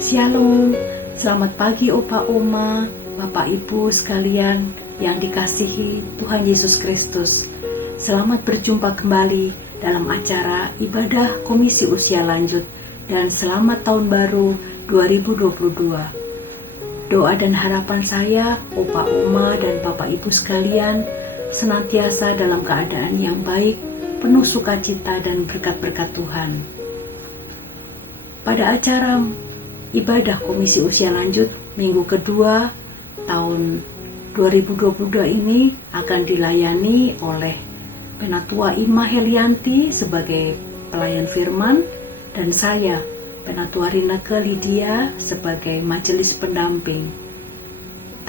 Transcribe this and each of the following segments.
Shalom, selamat pagi Opa Oma, Bapak Ibu sekalian yang dikasihi Tuhan Yesus Kristus. Selamat berjumpa kembali dalam acara ibadah Komisi Usia Lanjut dan selamat tahun baru 2022. Doa dan harapan saya, Opa Oma dan Bapak Ibu sekalian, senantiasa dalam keadaan yang baik, penuh sukacita dan berkat-berkat Tuhan. Pada acara ibadah Komisi Usia Lanjut minggu kedua tahun 2022 ini akan dilayani oleh Penatua Ima Helianti sebagai pelayan firman dan saya, Penatua Rineke Lydia sebagai majelis pendamping.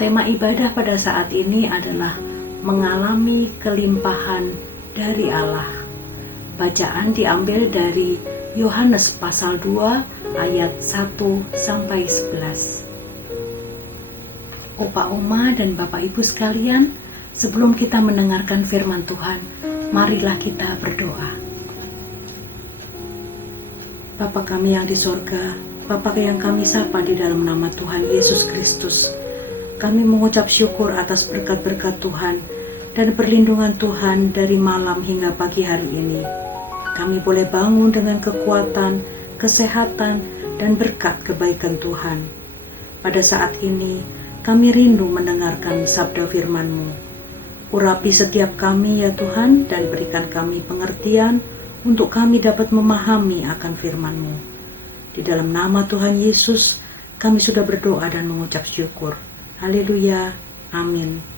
Tema ibadah pada saat ini adalah mengalami kelimpahan dari Allah. Bacaan diambil dari Yohanes pasal 2 ayat 1-11. Opa Oma dan Bapak Ibu sekalian, sebelum kita mendengarkan firman Tuhan, marilah kita berdoa. Bapa kami yang di sorga, Bapa yang kami sapa di dalam nama Tuhan Yesus Kristus, kami mengucap syukur atas berkat-berkat Tuhan dan perlindungan Tuhan dari malam hingga pagi hari ini. Kami boleh bangun dengan kekuatan, kesehatan, dan berkat kebaikan Tuhan. Pada saat ini, kami rindu mendengarkan sabda firman-Mu. Urapi setiap kami ya Tuhan, dan berikan kami pengertian untuk kami dapat memahami akan firman-Mu. Di dalam nama Tuhan Yesus, kami sudah berdoa dan mengucap syukur. Haleluya. Amin.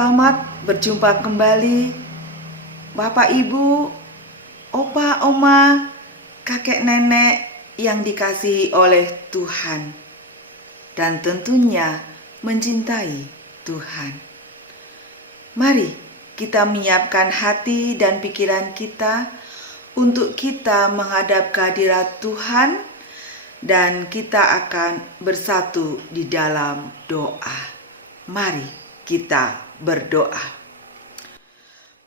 Selamat berjumpa kembali Bapak Ibu, Opa, Oma, kakek nenek yang dikasihi oleh Tuhan dan tentunya mencintai Tuhan. Mari kita menyiapkan hati dan pikiran kita untuk kita menghadap kehadirat Tuhan dan kita akan bersatu di dalam doa. Mari kita berdoa.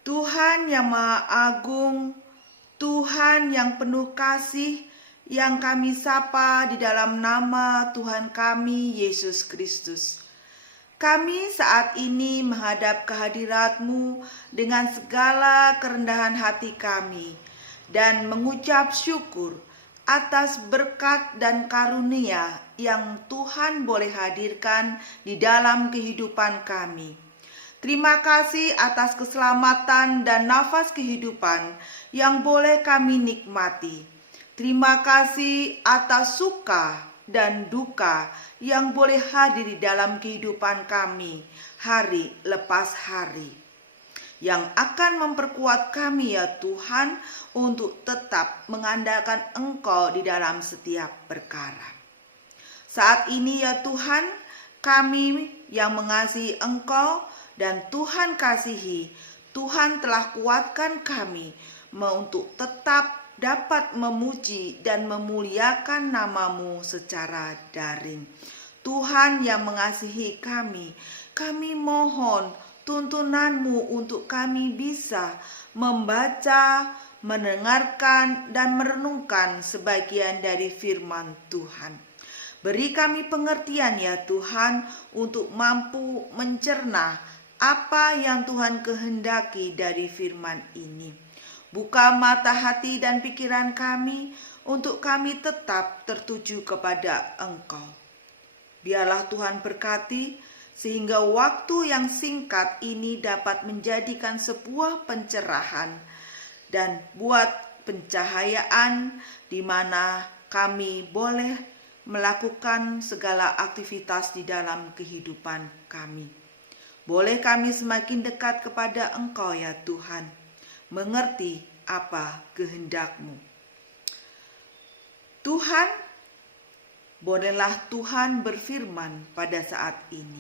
Tuhan yang Maha Agung, Tuhan yang penuh kasih, yang kami sapa di dalam nama Tuhan kami, Yesus Kristus. Kami saat ini menghadap kehadirat-Mu dengan segala kerendahan hati kami dan mengucap syukur atas berkat dan karunia yang Tuhan boleh hadirkan di dalam kehidupan kami. Terima kasih atas keselamatan dan nafas kehidupan yang boleh kami nikmati. Terima kasih atas suka dan duka yang boleh hadir di dalam kehidupan kami hari lepas hari, yang akan memperkuat kami ya Tuhan untuk tetap mengandalkan Engkau di dalam setiap perkara. Saat ini ya Tuhan, kami yang mengasihi Engkau dan Tuhan kasihi, Tuhan telah kuatkan kami untuk tetap dapat memuji dan memuliakan nama-Mu secara daring. Tuhan yang mengasihi kami, kami mohon tuntunan-Mu untuk kami bisa membaca, mendengarkan, dan merenungkan sebagian dari firman Tuhan. Beri kami pengertian ya Tuhan untuk mampu mencerna apa yang Tuhan kehendaki dari firman ini. Buka mata hati dan pikiran kami untuk kami tetap tertuju kepada Engkau. Biarlah Tuhan berkati sehingga waktu yang singkat ini dapat menjadikan sebuah pencerahan dan buat pencahayaan di mana kami boleh melakukan segala aktivitas di dalam kehidupan kami. Boleh kami semakin dekat kepada Engkau ya Tuhan, mengerti apa kehendak-Mu. Tuhan, bolehlah Tuhan berfirman pada saat ini,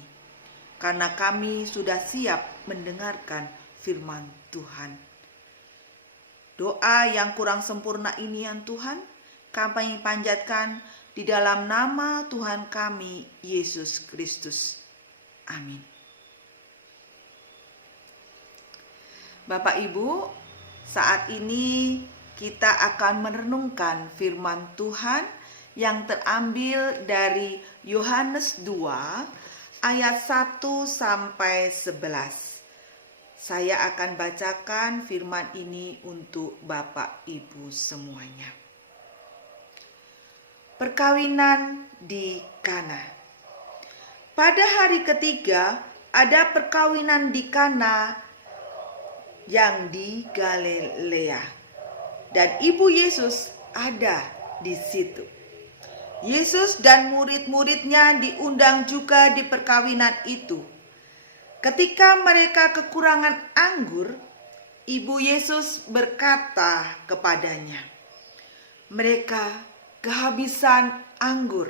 karena kami sudah siap mendengarkan firman Tuhan. Doa yang kurang sempurna ini ya Tuhan, kami panjatkan di dalam nama Tuhan kami, Yesus Kristus. Amin. Bapak Ibu, saat ini kita akan merenungkan firman Tuhan yang terambil dari Yohanes 2 ayat 1 sampai 11. Saya akan bacakan firman ini untuk Bapak Ibu semuanya. Perkawinan di Kana. Pada hari ketiga ada perkawinan di Kana yang di Galilea, dan ibu Yesus ada di situ. Yesus dan murid-muridnya diundang juga di perkawinan itu. Ketika mereka kekurangan anggur, ibu Yesus berkata kepadanya, "Mereka kehabisan anggur."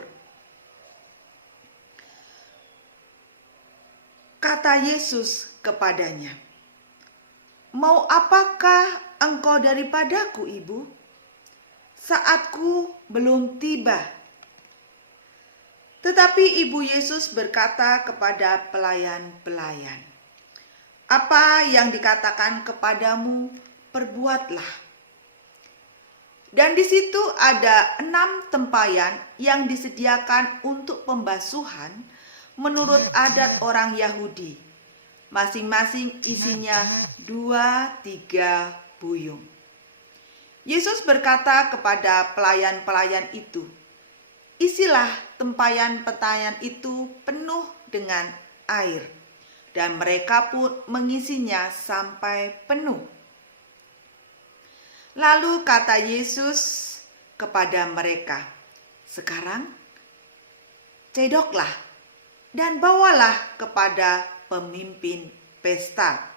Kata Yesus kepadanya, "Mau apakah engkau daripadaku, ibu? Saatku belum tiba." Tetapi ibu Yesus berkata kepada pelayan-pelayan, "Apa yang dikatakan kepadamu, perbuatlah." Dan di situ ada 6 tempayan yang disediakan untuk pembasuhan menurut adat orang Yahudi. Masing-masing isinya 2-3 buyung. Yesus berkata kepada pelayan-pelayan itu, "Isilah tempayan-tempayan itu penuh dengan air." Dan mereka pun mengisinya sampai penuh. Lalu kata Yesus kepada mereka, "Sekarang cedoklah dan bawalah kepada pemimpin pesta.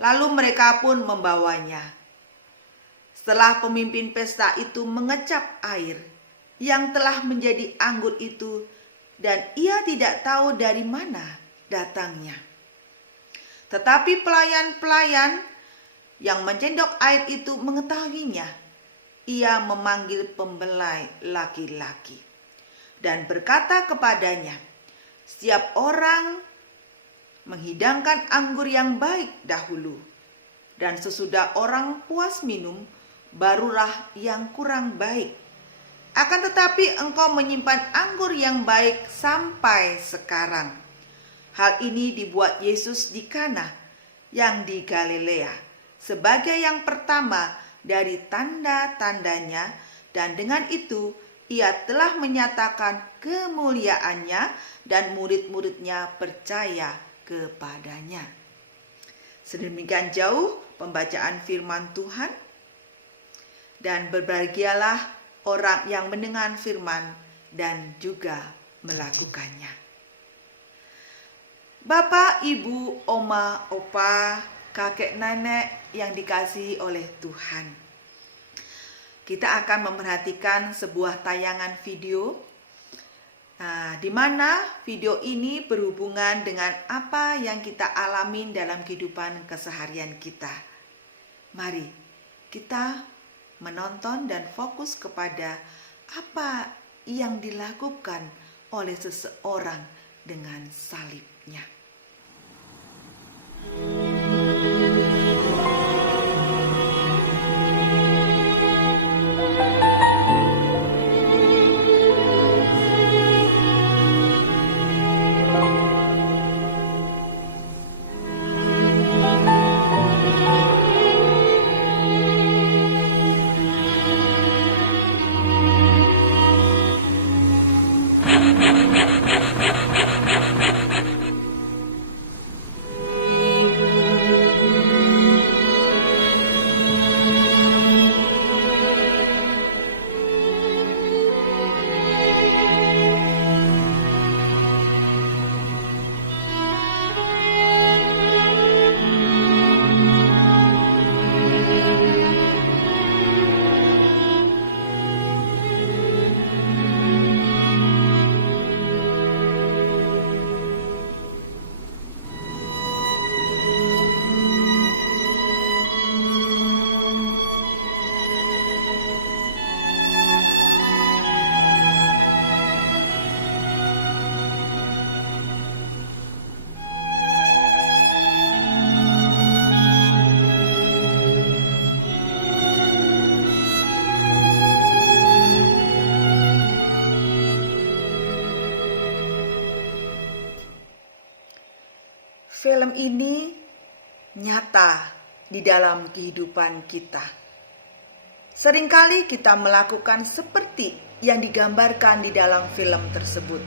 Lalu mereka pun membawanya. Setelah pemimpin pesta itu mengecap air yang telah menjadi anggur itu, dan ia tidak tahu dari mana datangnya. Tetapi pelayan-pelayan yang mencendok air itu mengetahuinya. Ia memanggil pembelai laki-laki dan berkata kepadanya, "Setiap orang menghidangkan anggur yang baik dahulu, dan sesudah orang puas minum, barulah yang kurang baik. Akan tetapi engkau menyimpan anggur yang baik sampai sekarang." Hal ini dibuat Yesus di Kana yang di Galilea sebagai yang pertama dari tanda-tandanya, dan dengan itu ia telah menyatakan kemuliaannya dan murid-muridnya percaya kepadanya. Sedemikian jauh pembacaan firman Tuhan, dan berbahagialah orang yang mendengar firman dan juga melakukannya. Bapak, Ibu, Oma, Opa, kakek, nenek yang dikasihi oleh Tuhan, kita akan memperhatikan sebuah tayangan video di mana video ini berhubungan dengan apa yang kita alami dalam kehidupan keseharian kita. Mari kita menonton dan fokus kepada apa yang dilakukan oleh seseorang dengan salibnya. Film ini nyata di dalam kehidupan kita. Seringkali kita melakukan seperti yang digambarkan di dalam film tersebut.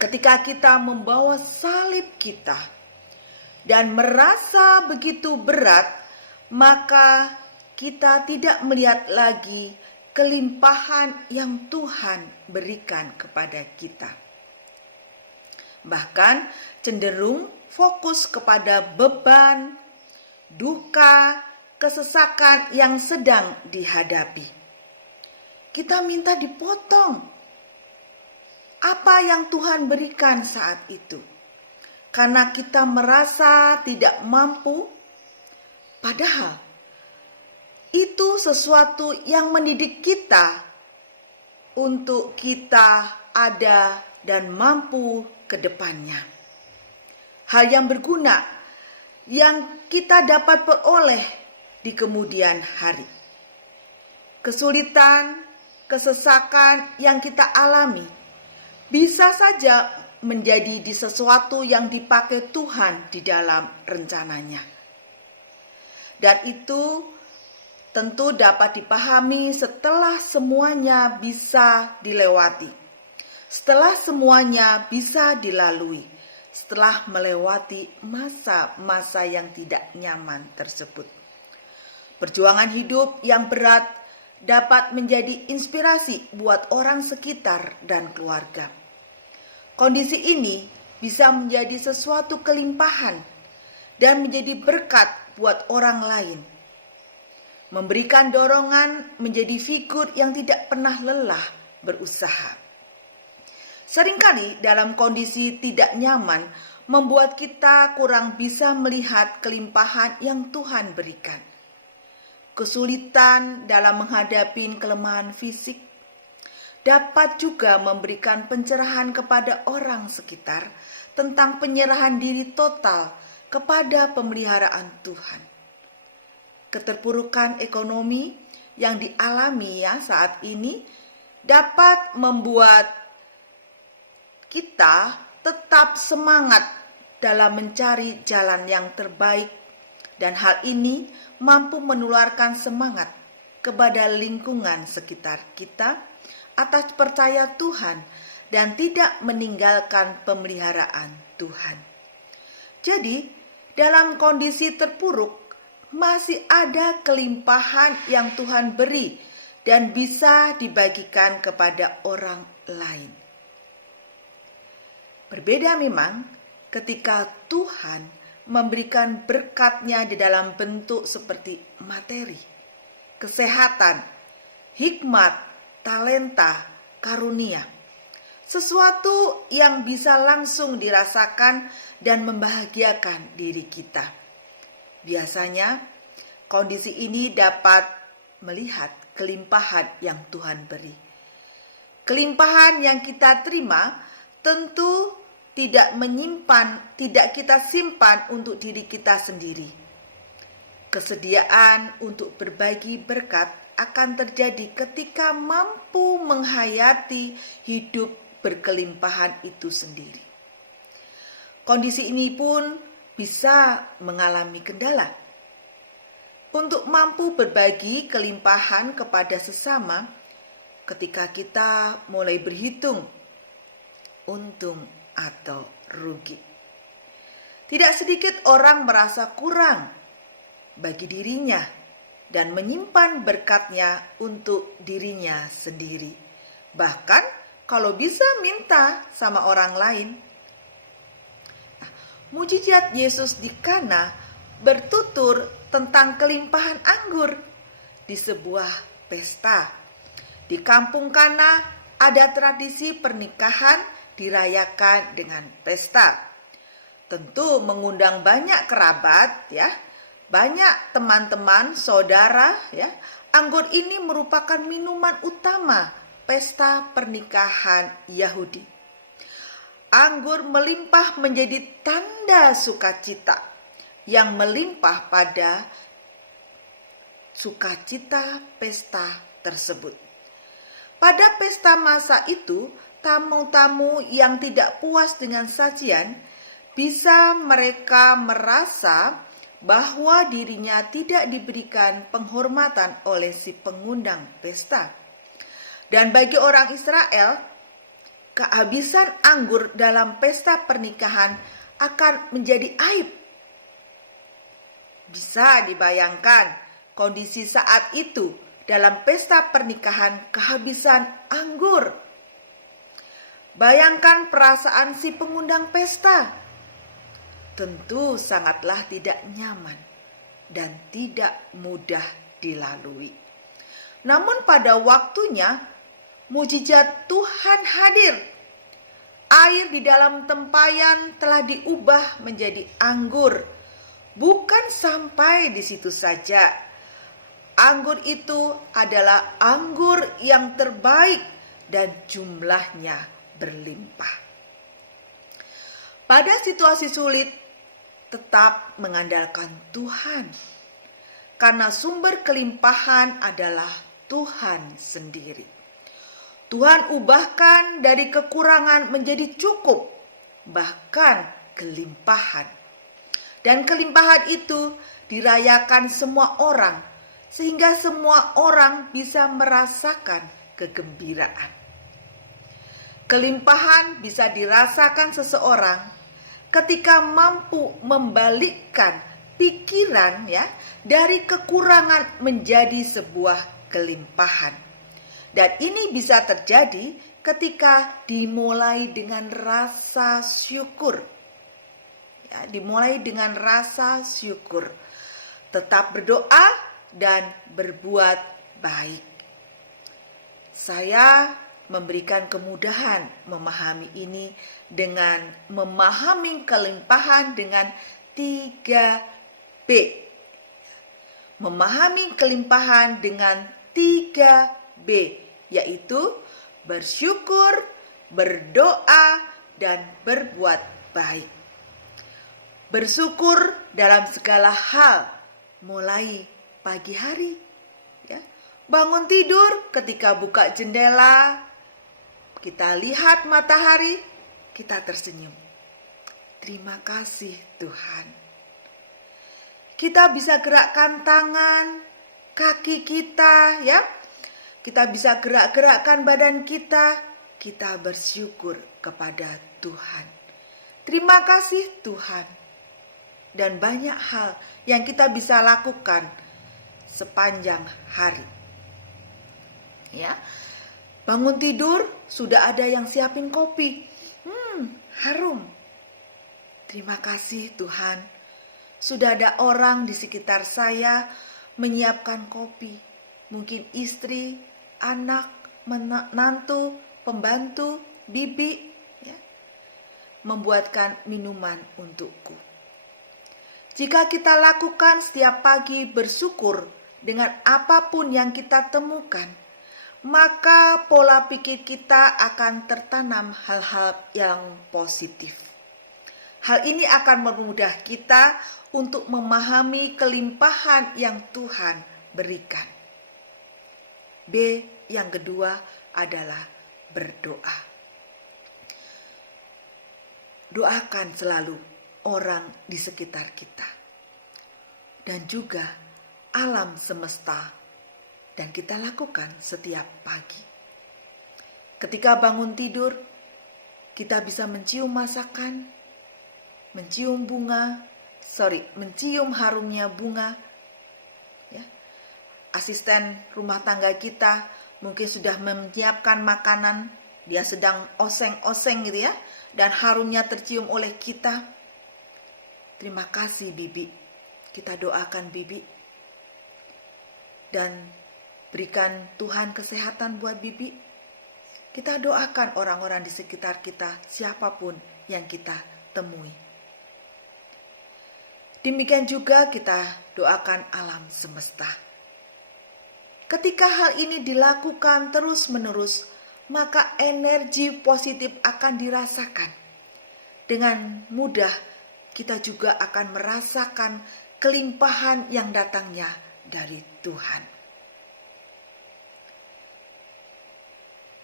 Ketika kita membawa salib kita dan merasa begitu berat, maka kita tidak melihat lagi kelimpahan yang Tuhan berikan kepada kita. Bahkan cenderung fokus kepada beban, duka, kesesakan yang sedang dihadapi. Kita minta dipotong apa yang Tuhan berikan saat itu, karena kita merasa tidak mampu, padahal itu sesuatu yang mendidik kita untuk kita ada dan mampu ke depannya. Hal yang berguna yang kita dapat peroleh di kemudian hari. Kesulitan, kesesakan yang kita alami bisa saja menjadi di sesuatu yang dipakai Tuhan di dalam rencananya. Dan itu tentu dapat dipahami setelah semuanya bisa dilewati. Setelah semuanya bisa dilalui, setelah melewati masa-masa yang tidak nyaman tersebut. Perjuangan hidup yang berat dapat menjadi inspirasi buat orang sekitar dan keluarga. Kondisi ini bisa menjadi sesuatu kelimpahan dan menjadi berkat buat orang lain. Memberikan dorongan menjadi figur yang tidak pernah lelah berusaha. Seringkali dalam kondisi tidak nyaman membuat kita kurang bisa melihat kelimpahan yang Tuhan berikan. Kesulitan dalam menghadapi kelemahan fisik dapat juga memberikan pencerahan kepada orang sekitar tentang penyerahan diri total kepada pemeliharaan Tuhan. Keterpurukan ekonomi yang dialami saat ini dapat membuat kita tetap semangat dalam mencari jalan yang terbaik, dan hal ini mampu menularkan semangat kepada lingkungan sekitar kita atas percaya Tuhan dan tidak meninggalkan pemeliharaan Tuhan. Jadi, dalam kondisi terpuruk masih ada kelimpahan yang Tuhan beri dan bisa dibagikan kepada orang lain. Berbeda memang ketika Tuhan memberikan berkat-Nya di dalam bentuk seperti materi, kesehatan, hikmat, talenta, karunia. Sesuatu yang bisa langsung dirasakan dan membahagiakan diri kita. Biasanya kondisi ini dapat melihat kelimpahan yang Tuhan beri. Kelimpahan yang kita terima tentu tidak kita simpan untuk diri kita sendiri. Kesediaan untuk berbagi berkat akan terjadi ketika mampu menghayati hidup berkelimpahan itu sendiri. Kondisi ini pun bisa mengalami kendala. Untuk mampu berbagi kelimpahan kepada sesama, ketika kita mulai berhitung untung atau rugi. Tidak sedikit orang merasa kurang bagi dirinya dan menyimpan berkat-Nya untuk dirinya sendiri. Bahkan kalau bisa minta sama orang lain. Mujizat Yesus di Kana bertutur tentang kelimpahan anggur di sebuah pesta. Di kampung Kana ada tradisi pernikahan dirayakan dengan pesta. Tentu mengundang banyak kerabat banyak teman-teman, saudara Anggur ini merupakan minuman utama pesta pernikahan Yahudi. Anggur melimpah menjadi tanda sukacita yang melimpah pada sukacita pesta tersebut. Pada pesta masa itu, tamu-tamu yang tidak puas dengan sajian bisa mereka merasa bahwa dirinya tidak diberikan penghormatan oleh si pengundang pesta. Dan bagi orang Israel, kehabisan anggur dalam pesta pernikahan akan menjadi aib. Bisa dibayangkan kondisi saat itu dalam pesta pernikahan kehabisan anggur. Bayangkan perasaan si pengundang pesta. Tentu sangatlah tidak nyaman dan tidak mudah dilalui. Namun pada waktunya, mujizat Tuhan hadir. Air di dalam tempayan telah diubah menjadi anggur. Bukan sampai di situ saja. Anggur itu adalah anggur yang terbaik dan jumlahnya berlimpah. Pada situasi sulit, tetap mengandalkan Tuhan, karena sumber kelimpahan adalah Tuhan sendiri. Tuhan ubahkan dari kekurangan menjadi cukup, bahkan kelimpahan. Dan kelimpahan itu dirayakan semua orang, sehingga semua orang bisa merasakan kegembiraan. Kelimpahan bisa dirasakan seseorang ketika mampu membalikkan pikiran dari kekurangan menjadi sebuah kelimpahan. Dan ini bisa terjadi ketika dimulai dengan rasa syukur. Ya, dimulai dengan rasa syukur. Tetap berdoa dan berbuat baik. Saya memberikan kemudahan memahami ini dengan memahami kelimpahan dengan 3B. Memahami kelimpahan dengan 3B, yaitu bersyukur, berdoa, dan berbuat baik. Bersyukur dalam segala hal, mulai pagi hari. Ya. Bangun tidur, ketika buka jendela, kita lihat matahari, kita tersenyum. Terima kasih Tuhan. Kita bisa gerakkan tangan, kaki kita, ya. Kita bisa gerak-gerakkan badan kita. Kita bersyukur kepada Tuhan. Terima kasih Tuhan. Dan banyak hal yang kita bisa lakukan sepanjang hari. Ya. Bangun tidur, sudah ada yang siapin kopi. Harum. Terima kasih Tuhan. Sudah ada orang di sekitar saya menyiapkan kopi. Mungkin istri, anak, menantu, pembantu, bibi, ya, membuatkan minuman untukku. Jika kita lakukan setiap pagi bersyukur dengan apapun yang kita temukan, maka pola pikir kita akan tertanam hal-hal yang positif. Hal ini akan mempermudah kita untuk memahami kelimpahan yang Tuhan berikan. B, yang kedua adalah berdoa. Doakan selalu orang di sekitar kita dan juga alam semesta, dan kita lakukan setiap pagi. Ketika bangun tidur, kita bisa mencium masakan, mencium harumnya bunga. Ya. Asisten rumah tangga kita mungkin sudah menyiapkan makanan, dia sedang oseng-oseng gitu ya, dan harumnya tercium oleh kita. Terima kasih Bibi. Kita doakan Bibi. Dan berikan Tuhan kesehatan buat Bibi. Kita doakan orang-orang di sekitar kita, siapapun yang kita temui. Demikian juga kita doakan alam semesta. Ketika hal ini dilakukan terus-menerus, maka energi positif akan dirasakan. Dengan mudah kita juga akan merasakan kelimpahan yang datangnya dari Tuhan.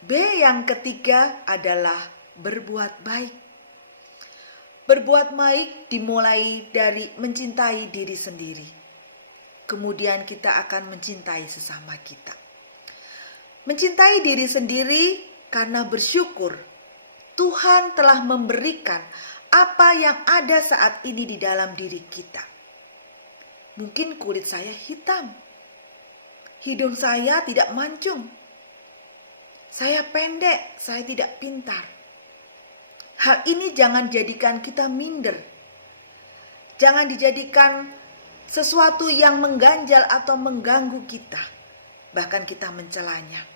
B, yang ketiga adalah berbuat baik. Berbuat baik dimulai dari mencintai diri sendiri. Kemudian kita akan mencintai sesama kita. Mencintai diri sendiri karena bersyukur Tuhan telah memberikan apa yang ada saat ini di dalam diri kita. Mungkin kulit saya hitam, hidung saya tidak mancung, saya pendek, saya tidak pintar. Hal ini jangan jadikan kita minder. Jangan dijadikan sesuatu yang mengganjal atau mengganggu kita. Bahkan kita mencelanya.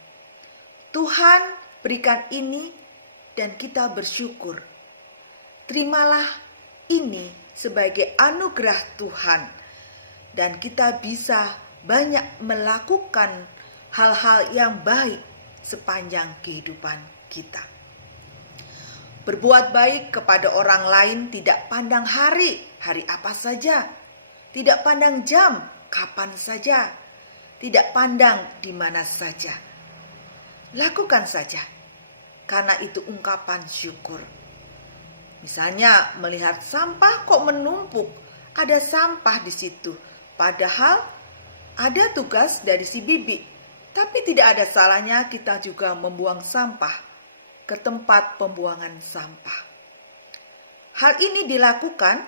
Tuhan berikan ini dan kita bersyukur. Terimalah ini sebagai anugerah Tuhan. Dan kita bisa banyak melakukan hal-hal yang baik sepanjang kehidupan kita. Berbuat baik kepada orang lain tidak pandang hari apa saja. Tidak pandang jam, kapan saja. Tidak pandang di mana saja. Lakukan saja, karena itu ungkapan syukur. Misalnya melihat sampah kok menumpuk, ada sampah di situ. Padahal ada tugas dari si bibi, tapi tidak ada salahnya kita juga membuang sampah ke tempat pembuangan sampah. Hal ini dilakukan,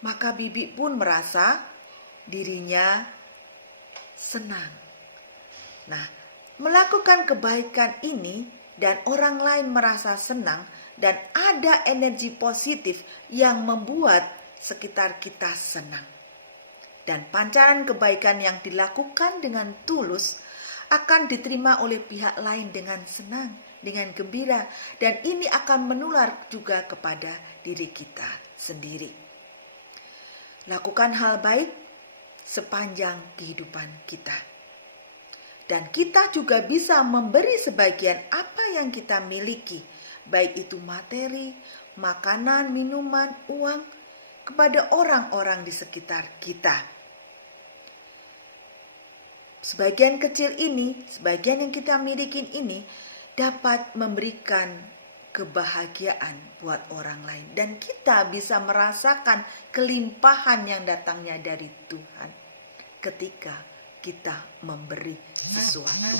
maka bibi pun merasa dirinya senang. Nah, Melakukan kebaikan ini dan orang lain merasa senang dan ada energi positif yang membuat sekitar kita senang. Dan pancaran kebaikan yang dilakukan dengan tulus akan diterima oleh pihak lain dengan senang, dengan gembira, dan ini akan menular juga kepada diri kita sendiri. Lakukan hal baik sepanjang kehidupan kita. Dan kita juga bisa memberi sebagian apa yang kita miliki, baik itu materi, makanan, minuman, uang, kepada orang-orang di sekitar kita. Sebagian kecil ini, sebagian yang kita miliki ini dapat memberikan kebahagiaan buat orang lain. Dan kita bisa merasakan kelimpahan yang datangnya dari Tuhan ketika kita memberi sesuatu.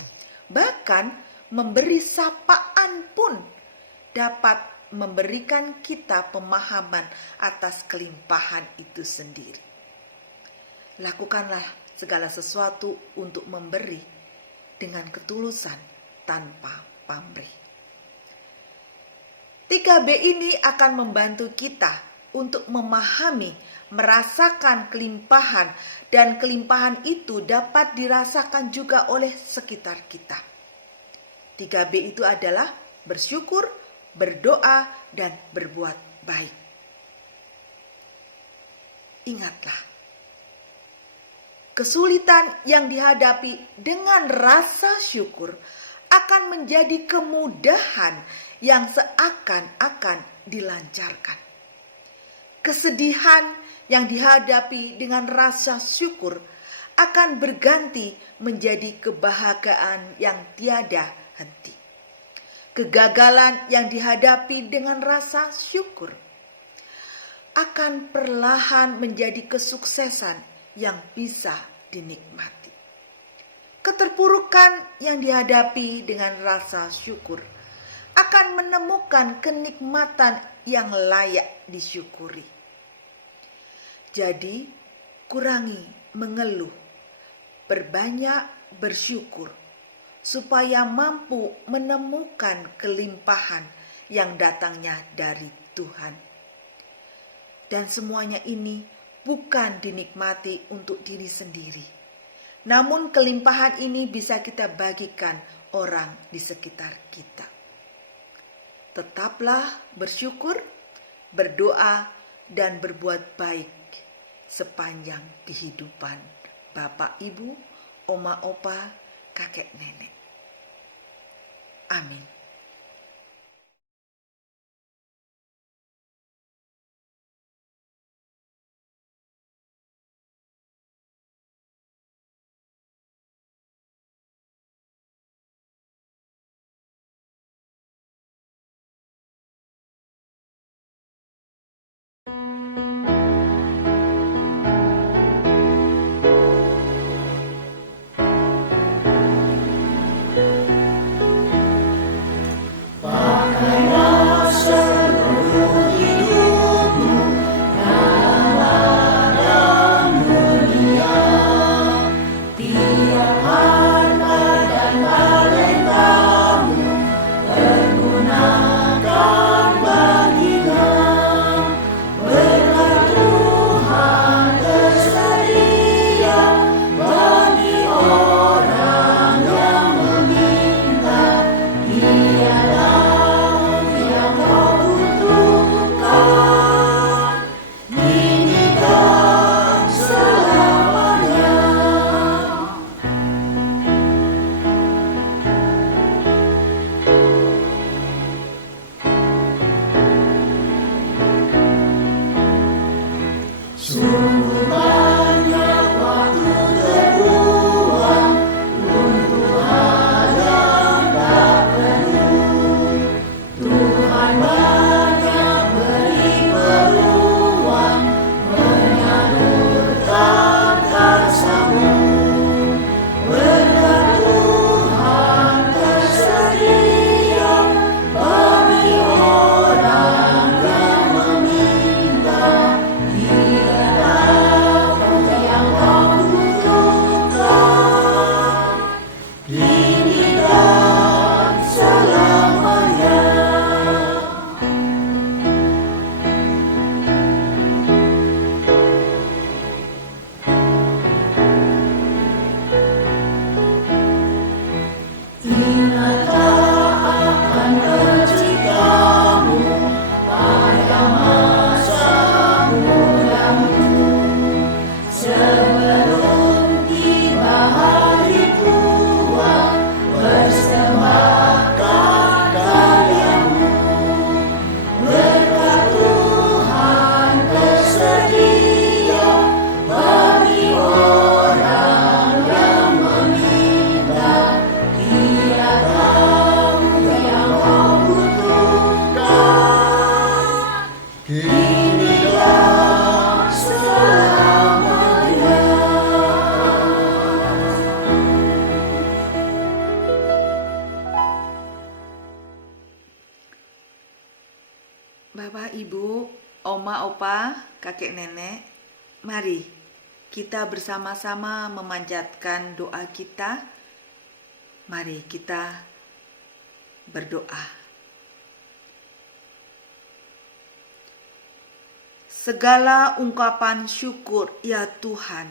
Bahkan memberi sapaan pun dapat memberikan kita pemahaman atas kelimpahan itu sendiri. Lakukanlah segala sesuatu untuk memberi dengan ketulusan tanpa pamrih. 3B ini akan membantu kita untuk memahami, merasakan kelimpahan, dan kelimpahan itu dapat dirasakan juga oleh sekitar kita. 3B itu adalah bersyukur, berdoa, dan berbuat baik. Ingatlah, kesulitan yang dihadapi dengan rasa syukur akan menjadi kemudahan yang seakan-akan dilancarkan. Kesedihan yang dihadapi dengan rasa syukur akan berganti menjadi kebahagiaan yang tiada henti. Kegagalan yang dihadapi dengan rasa syukur akan perlahan menjadi kesuksesan yang bisa dinikmati. Keterpurukan yang dihadapi dengan rasa syukur akan menemukan kenikmatan yang layak disyukuri. Jadi, kurangi mengeluh, berbanyak bersyukur, supaya mampu menemukan kelimpahan yang datangnya dari Tuhan. Dan semuanya ini bukan dinikmati untuk diri sendiri, namun kelimpahan ini bisa kita bagikan orang di sekitar kita. Tetaplah bersyukur, berdoa, dan berbuat baik sepanjang kehidupan Bapak, Ibu, Oma, Opa, Kakek, Nenek. Amin. Bapak, Ibu, Oma, Opa, kakek, nenek, mari kita bersama-sama memanjatkan doa kita. Mari kita berdoa. Segala ungkapan syukur ya Tuhan,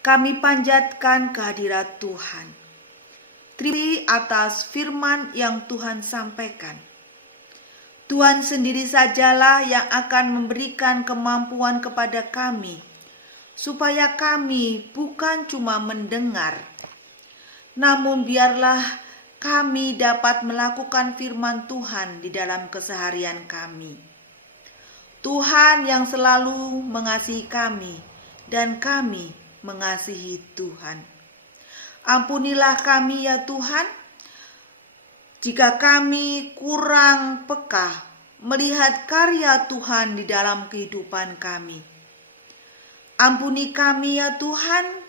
kami panjatkan kehadirat Tuhan. Terima kasih atas firman yang Tuhan sampaikan. Tuhan sendiri sajalah yang akan memberikan kemampuan kepada kami, supaya kami bukan cuma mendengar, namun biarlah kami dapat melakukan firman Tuhan di dalam keseharian kami. Tuhan yang selalu mengasihi kami, dan kami mengasihi Tuhan. Ampunilah kami ya Tuhan, jika kami kurang peka melihat karya Tuhan di dalam kehidupan kami. Ampuni kami ya Tuhan,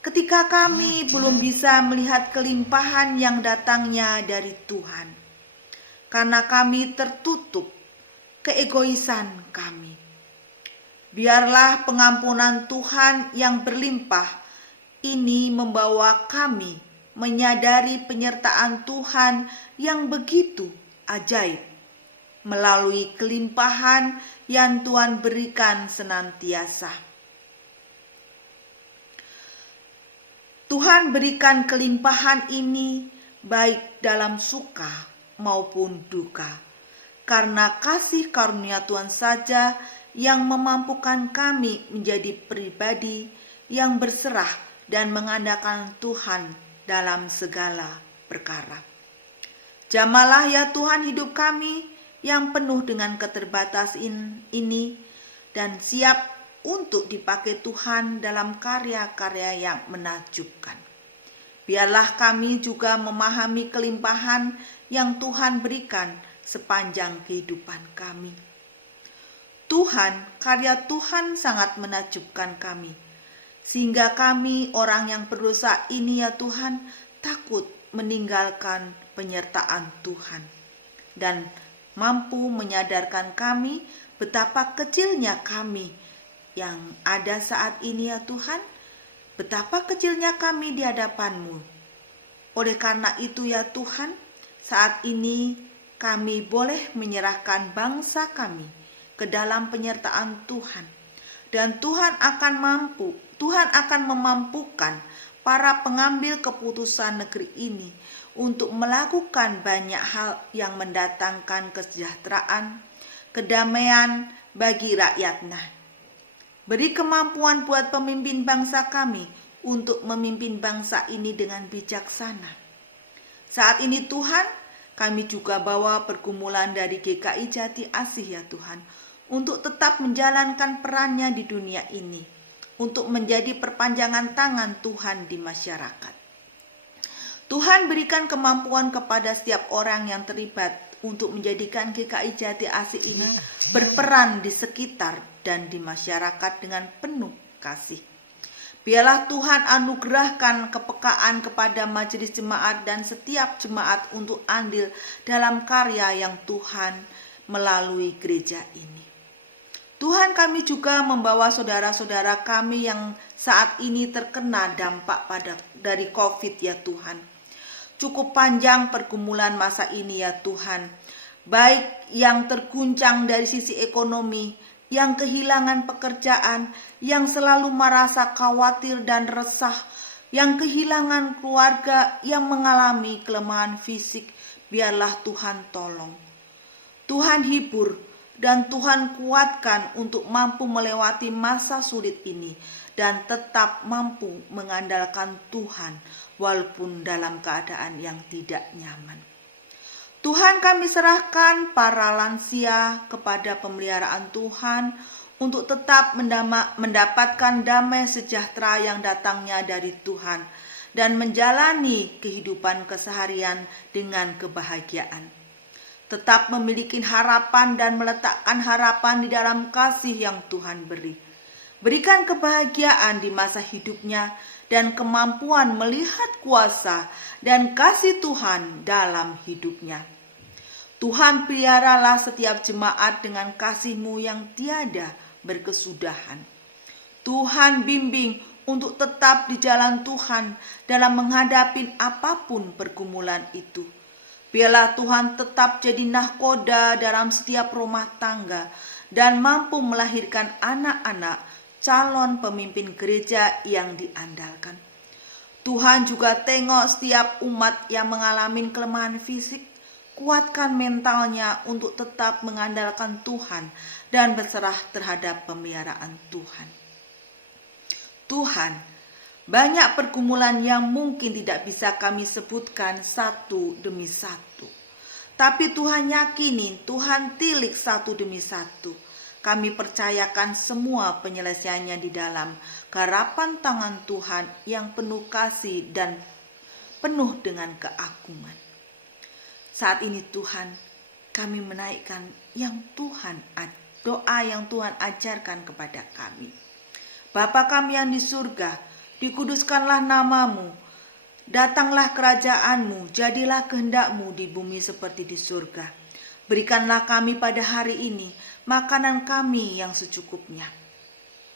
ketika kami belum bisa melihat kelimpahan yang datangnya dari Tuhan, karena kami tertutup keegoisan kami. Biarlah pengampunan Tuhan yang berlimpah ini membawa kami menyadari penyertaan Tuhan yang begitu ajaib melalui kelimpahan yang Tuhan berikan senantiasa. Tuhan berikan kelimpahan ini baik dalam suka maupun duka, karena kasih karunia Tuhan saja yang memampukan kami menjadi pribadi yang berserah dan mengandalkan Tuhan dalam segala perkara. Jamalah ya Tuhan hidup kami yang penuh dengan keterbatasan ini dan siap untuk dipakai Tuhan dalam karya-karya yang menakjubkan. Biarlah kami juga memahami kelimpahan yang Tuhan berikan sepanjang kehidupan kami. Tuhan, karya Tuhan sangat menakjubkan kami, sehingga kami orang yang berdosa ini ya Tuhan takut meninggalkan penyertaan Tuhan, dan mampu menyadarkan kami betapa kecilnya kami yang ada saat ini ya Tuhan, betapa kecilnya kami di hadapan-Mu. Oleh karena itu ya Tuhan, saat ini kami boleh menyerahkan bangsa kami ke dalam penyertaan Tuhan, dan Tuhan akan memampukan para pengambil keputusan negeri ini untuk melakukan banyak hal yang mendatangkan kesejahteraan, kedamaian bagi rakyatnya. Beri kemampuan buat pemimpin bangsa kami untuk memimpin bangsa ini dengan bijaksana. Saat ini Tuhan, kami juga bawa pergumulan dari GKI Jati Asih ya Tuhan, untuk tetap menjalankan perannya di dunia ini, untuk menjadi perpanjangan tangan Tuhan di masyarakat. Tuhan berikan kemampuan kepada setiap orang yang terlibat untuk menjadikan GKI Jati Asih ini berperan di sekitar dan di masyarakat dengan penuh kasih. Biarlah Tuhan anugerahkan kepekaan kepada majelis jemaat dan setiap jemaat untuk andil dalam karya yang Tuhan melalui gereja ini. Tuhan, kami juga membawa saudara-saudara kami yang saat ini terkena dampak dari COVID ya Tuhan. Cukup panjang pergumulan masa ini ya Tuhan, baik yang terguncang dari sisi ekonomi, yang kehilangan pekerjaan, yang selalu merasa khawatir dan resah, yang kehilangan keluarga, yang mengalami kelemahan fisik. Biarlah Tuhan tolong, Tuhan hibur, dan Tuhan kuatkan untuk mampu melewati masa sulit ini dan tetap mampu mengandalkan Tuhan walaupun dalam keadaan yang tidak nyaman. Tuhan, kami serahkan para lansia kepada pemeliharaan Tuhan untuk tetap mendapatkan damai sejahtera yang datangnya dari Tuhan dan menjalani kehidupan keseharian dengan kebahagiaan. Tetap memiliki harapan dan meletakkan harapan di dalam kasih yang Tuhan beri. Berikan kebahagiaan di masa hidupnya dan kemampuan melihat kuasa dan kasih Tuhan dalam hidupnya. Tuhan, peliharalah setiap jemaat dengan kasih-Mu yang tiada berkesudahan. Tuhan, bimbing untuk tetap di jalan Tuhan dalam menghadapi apapun pergumulan itu. Biarlah Tuhan tetap jadi nahkoda dalam setiap rumah tangga dan mampu melahirkan anak-anak calon pemimpin gereja yang diandalkan. Tuhan juga tengok setiap umat yang mengalami kelemahan fisik, kuatkan mentalnya untuk tetap mengandalkan Tuhan dan berserah terhadap pemeliharaan Tuhan. Tuhan, banyak pergumulan yang mungkin tidak bisa kami sebutkan satu demi satu. Tapi Tuhan yakini, Tuhan tilik satu demi satu. Kami percayakan semua penyelesaiannya di dalam garapan tangan Tuhan yang penuh kasih dan penuh dengan keagungan. Saat ini Tuhan, kami menaikkan doa yang Tuhan ajarkan kepada kami. Bapa kami yang di surga, dikuduskanlah nama-Mu, datanglah kerajaan-Mu, jadilah kehendak-Mu di bumi seperti di surga. Berikanlah kami pada hari ini makanan kami yang secukupnya.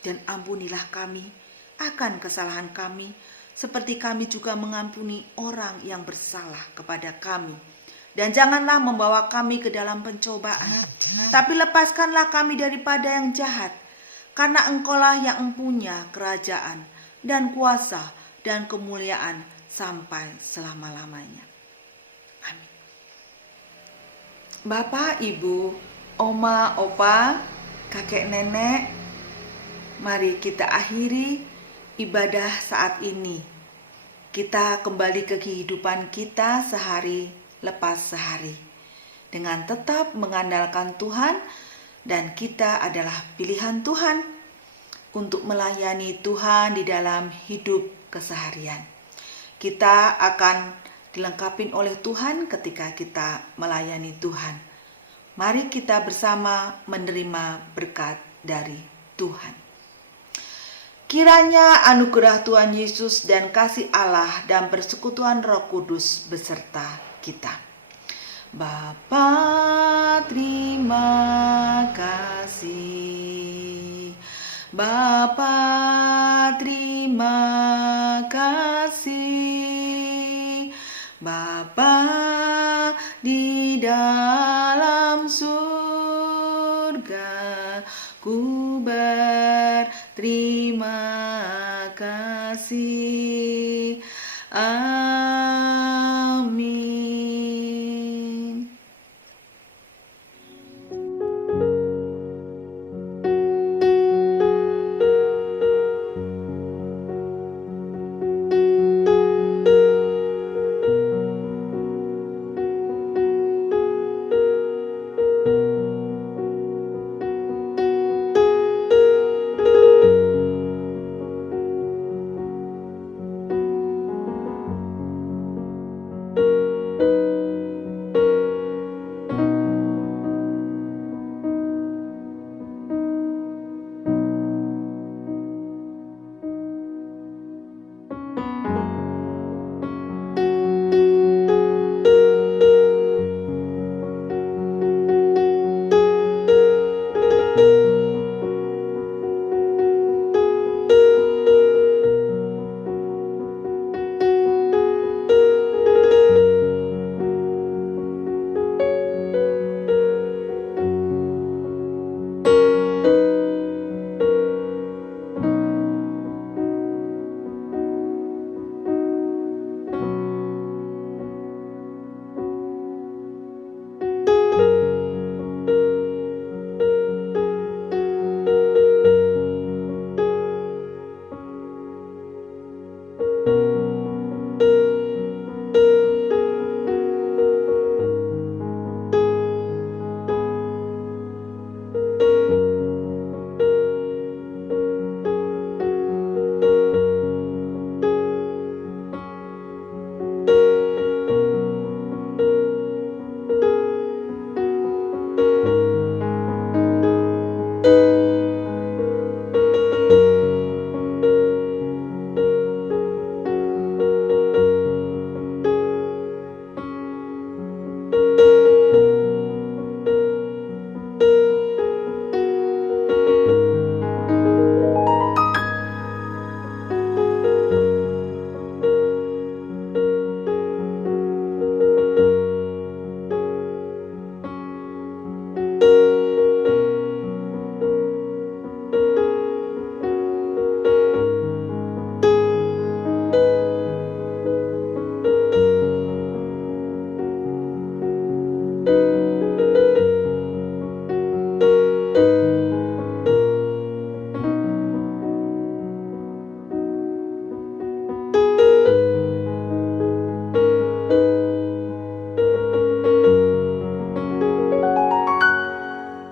Dan ampunilah kami akan kesalahan kami, seperti kami juga mengampuni orang yang bersalah kepada kami. Dan janganlah membawa kami ke dalam pencobaan, tapi lepaskanlah kami daripada yang jahat. Karena Engkaulah yang empunya kerajaan dan kuasa dan kemuliaan sampai selama-lamanya. Amin. Bapak, Ibu, Oma, Opa, kakek, nenek, mari kita akhiri ibadah saat ini. Kita kembali ke kehidupan kita sehari lepas sehari dengan tetap mengandalkan Tuhan, dan kita adalah pilihan Tuhan untuk melayani Tuhan di dalam hidup keseharian. Kita akan dilengkapi oleh Tuhan ketika kita melayani Tuhan. Mari kita bersama menerima berkat dari Tuhan. Kiranya anugerah Tuhan Yesus dan kasih Allah dan persekutuan Roh Kudus beserta kita. Bapa, terima kasih. Bapa, terima kasih. Bapa di dalam surga, ku berterima kasih.